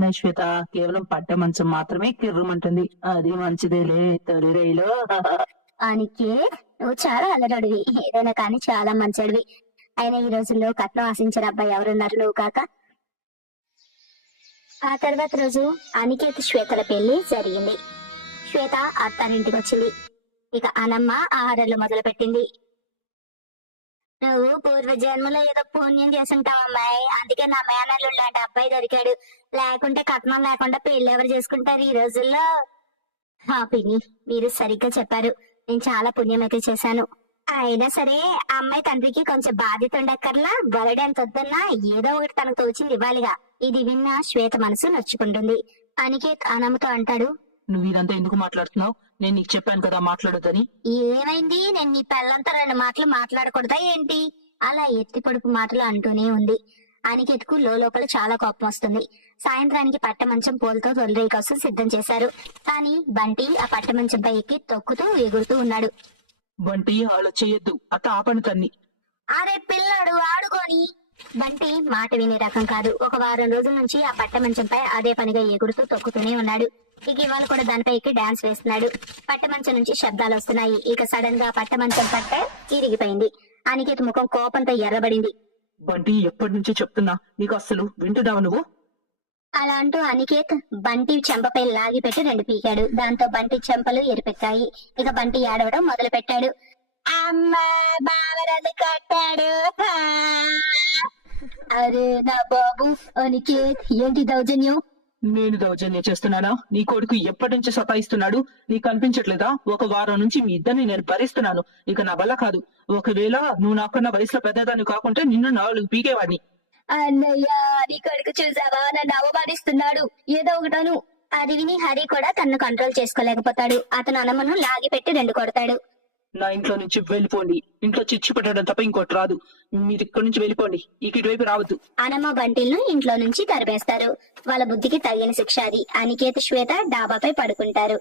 ఉన్నాయి శ్వేత కేవలం పట్టె మంచం మాత్రమే కిర్రమంటుంది. అది మంచిదేలే తొలి రైలో అనికే నువ్వు చాలా అల్లరడివి ఏదైనా కానీ చాలా మంచడివి. ఆయన ఈ రోజుల్లో కట్నం ఆశించిన అబ్బాయి ఎవరున్నారు నువ్వు కాక? ఆ తర్వాత రోజు అనికేత్ శ్వేతల పెళ్ళి జరిగింది. శ్వేత అత్తారింటికి వచ్చింది ఇక అనమ్మ ఆహారాలు మొదలు పెట్టింది నువ్వు పూర్వ జన్మలో ఏదో పుణ్యం చేసుంటావు అమ్మాయి? అందుకే నా మేనల్లుడు లాంటి అబ్బాయి దొరికాడు. లేకుంటే కట్నం లేకుండా పెళ్ళి ఎవరు చేసుకుంటారు ఈ రోజుల్లో? హా పిన్ని మీరు సరిగ్గా చెప్పారు. నేను చాలా పుణ్యం అయితే చేశాను. అయినా సరే అమ్మాయి తండ్రికి కొంచెం బాధ్యత ఉండక్కర్లా? బలడి వద్దన్నా ఏదో ఒకటి తనకు తోచింది ఇవ్వాలిగా. ఇది విన్న శ్వేత మనసు నొచ్చుకుంటుంది. అనికేత్ అనమ్మతో అంటాడు నువ్వు ఇదంతా ఎందుకు మాట్లాడుతున్నావు? నేను నీకు చెప్పాను కదా మాట్లాడొద్దని. ఏమైంది? నేను నీ పెళ్ళంతా రెండు మాటలు మాట్లాడకూడదా ఏంటి? అలా ఎత్తి పొడుపు మాటలు అంటూనే ఉంది. అనికెత్తుకు లోపల చాలా కోపం వస్తుంది. సాయంత్రానికి పట్టమంచం పూలతో తొలిరేయి కోసం సిద్ధం చేశారు. కానీ బంటి ఆ పట్టమంచంపై ఎక్కి తొక్కుతూ ఎగురుతూ ఉన్నాడు. బంటి అలా చేయొద్దు అత్త ఆపని తన్ని. అరే పిల్లాడు ఆడుకొని. బంటి మాట వినే రకం కాదు. ఒక వారం రోజుల నుంచి ఆ పట్టమంచంపై అదే పనిగా ఎగురుతూ తొక్కుతూనే ఉన్నాడు. ఇక ఇవాళ కూడా దానిపై ఎక్కి డాన్స్ వేస్తున్నాడు. పట్టమంచం నుంచి శబ్దాలు వస్తున్నాయి. ఇక సడన్గా పట్టమంచం పట్ట ఇరిగిపోయింది. అనికేత్ ముఖం కోపంతో ఎర్రబడింది. బంటి ఎప్పటి నుంచో చెప్తున్నా? నీకు అస్సలు వింటున్నావా నువ్వు? అలా అంటూ అనికేత్ బంటి చెంపపై లాగి పెట్టి రెండు పీకాడు. దాంతో బంటి చెంపలు ఎరిపెక్కాయి ఇక బంటి ఏడవడం మొదలు పెట్టాడు అమ్మా బావరది కట్టాడు. అరే నా బాబు అనికేత్ ఏంటి దౌర్జన్యం? నేను దౌర్జన్యం చేస్తున్నానా? నీ కొడుకు ఎప్పటి నుంచి సతాయిస్తున్నాడు? నీకు కనిపించట్లేదా ఒక వారం నుంచి మీ ఇద్దరిని నేను భరిస్తున్నాను. ఇక నా వల్ల కాదు. ఒకవేళ నువ్వు నాకన్నా వయసులో పెద్దదాన్ని కాకుంటే నిన్ను నాలుగు పీకేవాడిని. అన్నయ్య నీ కొడుకు చూసావా? నన్ను అవమానిస్తున్నాడు. ఏదో ఒకటను. అది విని హరి కూడా తన్ను కంట్రోల్ చేసుకోలేకపోతాడు. అతను అనమ్మను లాగి పెట్టి రెండు కొడతాడు. నా ఇంట్లో నుంచి వెళ్ళిపోండి. ఇంట్లో చిచ్చు పెట్టడం తప్ప ఇంకోటి రాదు. మీరు ఇక్కడి నుంచి వెళ్ళిపోండి. ఇక ఇటువైపు రావద్దు. అనమ్మ బంటిల్ను ఇంట్లో నుంచి తరిమేస్తారు. వాళ్ళ బుద్ధికి తగిన శిక్ష అది. అనికేత శ్వేత డాబాపై పడుకుంటారు.